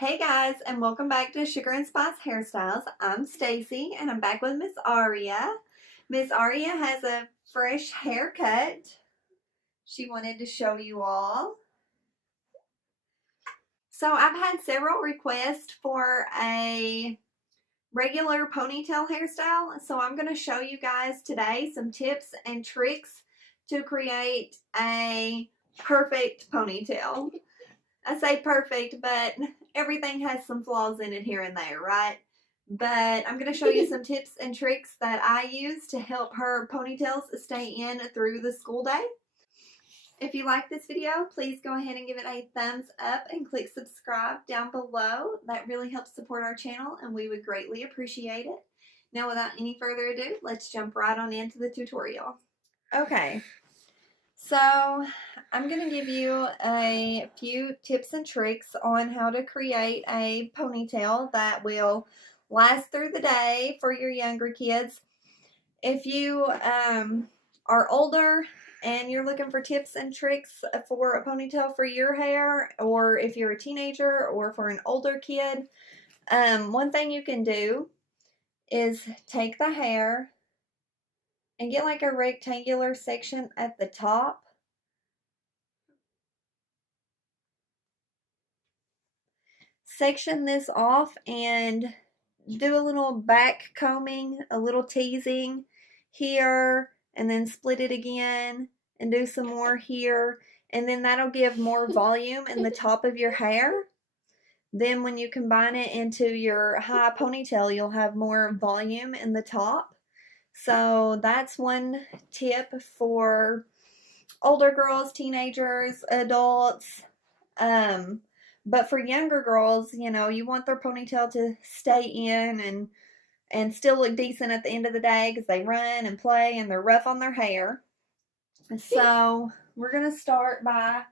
Hey guys, and welcome back to Sugar and Spice Hairstyles. I'm Stacy, and I'm back with Miss Aria. Miss Aria has a fresh haircut. She wanted to show you all. So I've had several requests for a regular ponytail hairstyle. So I'm going to show you guys today some tips and tricks to create a perfect ponytail. I say perfect, but everything has some flaws in it here and there, right? But I'm going to show you some tips and tricks that I use to help her ponytails stay in through the school day. If you like this video, please go ahead and give it a thumbs up and click subscribe down below. That really helps support our channel and we would greatly appreciate it. Now without any further ado, let's jump right on into the tutorial. Okay. So I'm going to give you a few tips and tricks on how to create a ponytail that will last through the day for your younger kids. If you are older and you're looking for tips and tricks for a ponytail for your hair, or if you're a teenager or for an older kid, one thing you can do is take the hair and get like a rectangular section at the top. Section this off and do a little back combing, a little teasing here, and then split it again and do some more here, and then that'll give more volume in the top of your hair. Then when you combine it into your high ponytail, you'll have more volume in the top. So that's one tip for older girls, teenagers, adults. But for younger girls, you know, you want their ponytail to stay in and still look decent at the end of the day because they run and play and they're rough on their hair. So we're going to start by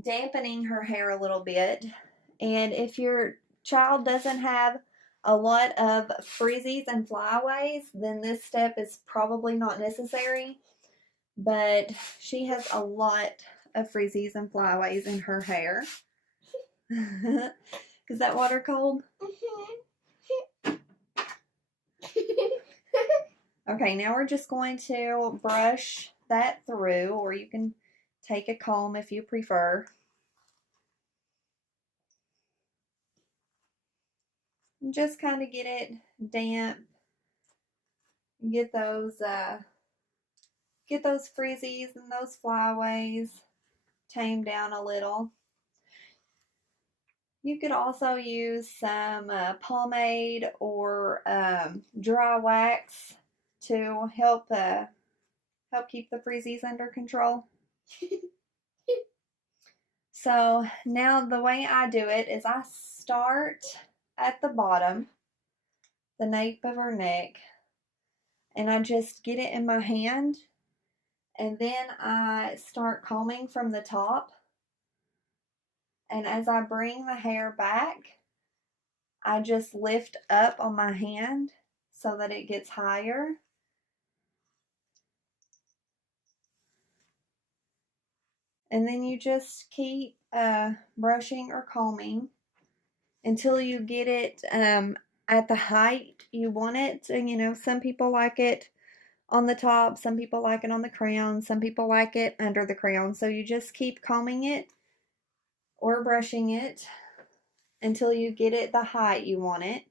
dampening her hair a little bit. And if your child doesn't have a lot of frizzies and flyaways, then this step is probably not necessary. But she has a lot of frizzies and flyaways in her hair. Is that water cold? Okay, now we're just going to brush that through, or you can take a comb if you prefer. And just kind of get it damp. Get those frizzies and those flyaways tamed down a little. You could also use some pomade or dry wax to help keep the frizzies under control. So now the way I do it is I start at the bottom, the nape of her neck, and I just get it in my hand, and then I start combing from the top. And as I bring the hair back, I just lift up on my hand so that it gets higher. And then you just keep brushing or combing until you get it at the height you want it. And you know, some people like it on the top, some people like it on the crown, some people like it under the crown. So you just keep combing it or brushing it until you get it the height you want it.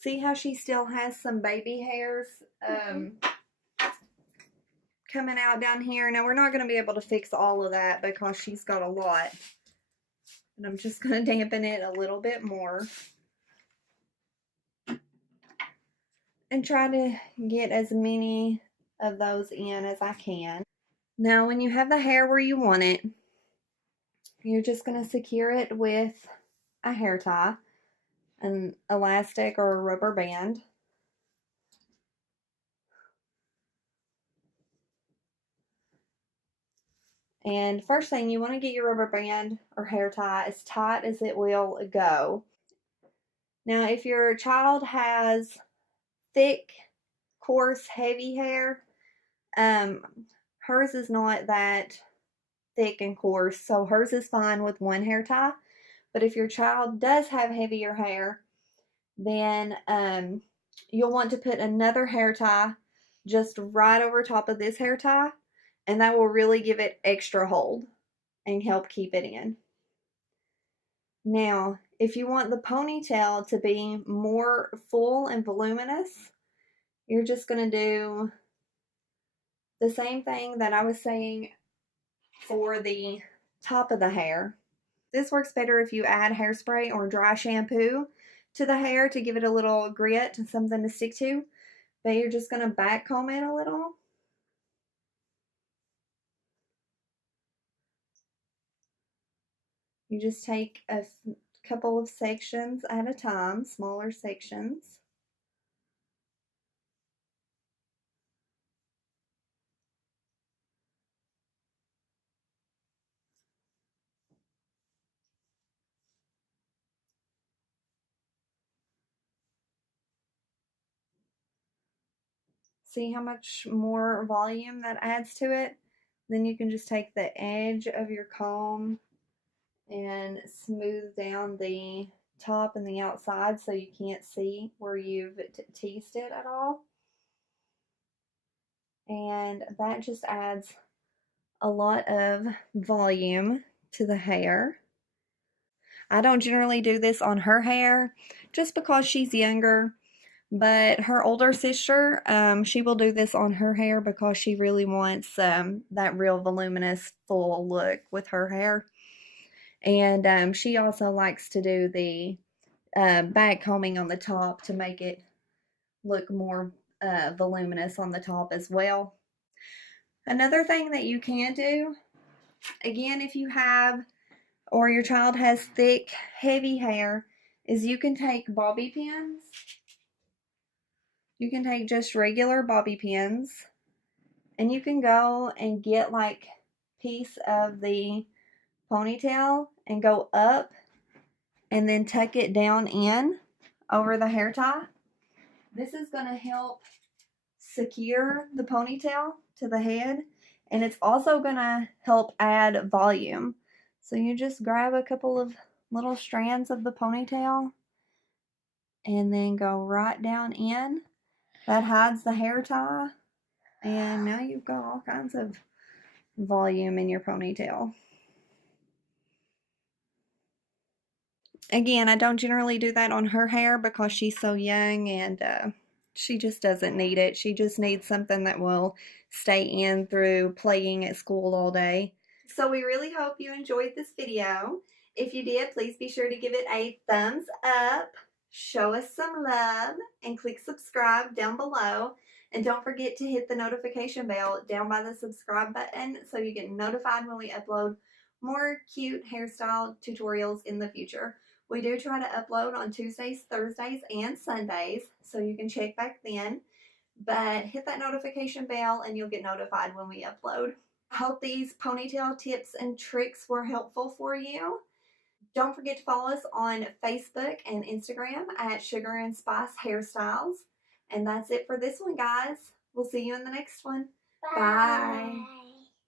See how she still has some baby hairs coming out down here? Now we're not going to be able to fix all of that because she's got a lot. And I'm just going to dampen it a little bit more. And try to get as many of those in as I can. Now when you have the hair where you want it, you're just going to secure it with a hair tie, an elastic or a rubber band. And first thing, you want to get your rubber band or hair tie as tight as it will go. Now if your child has thick, coarse, heavy hair, hers is not that thick and coarse, so hers is fine with one hair tie. But if your child does have heavier hair, then you'll want to put another hair tie just right over top of this hair tie, and that will really give it extra hold and help keep it in. Now, if you want the ponytail to be more full and voluminous, you're just going to do the same thing that I was saying for the top of the hair. This works better if you add hairspray or dry shampoo to the hair to give it a little grit and something to stick to. But you're just going to back comb it a little. You just take a couple of sections at a time, smaller sections. See how much more volume that adds to it? Then you can just take the edge of your comb and smooth down the top and the outside so you can't see where you've teased it at all. And that just adds a lot of volume to the hair. I don't generally do this on her hair just because she's younger, but her older sister, she will do this on her hair because she really wants that real voluminous full look with her hair. And she also likes to do the back combing on the top to make it look more voluminous on the top as well. Another thing that you can do, again, if you have or your child has thick, heavy hair, is you can take bobby pins. You can take just regular bobby pins, and you can go and get like a piece of the ponytail and go up and then tuck it down in over the hair tie. This is going to help secure the ponytail to the head, and it's also going to help add volume. So you just grab a couple of little strands of the ponytail and then go right down in. That hides the hair tie, and now you've got all kinds of volume in your ponytail. Again, I don't generally do that on her hair because she's so young and she just doesn't need it. She just needs something that will stay in through playing at school all day. So we really hope you enjoyed this video. If you did, please be sure to give it a thumbs up, show us some love, and click subscribe down below. And don't forget to hit the notification bell down by the subscribe button so you get notified when we upload more cute hairstyle tutorials in the future. We do try to upload on Tuesdays, Thursdays, and Sundays, so you can check back then. But hit that notification bell and you'll get notified when we upload. I hope these ponytail tips and tricks were helpful for you. Don't forget to follow us on Facebook and Instagram at SugarandSpice Hairstyles. And that's it for this one, guys. We'll see you in the next one. Bye. Bye.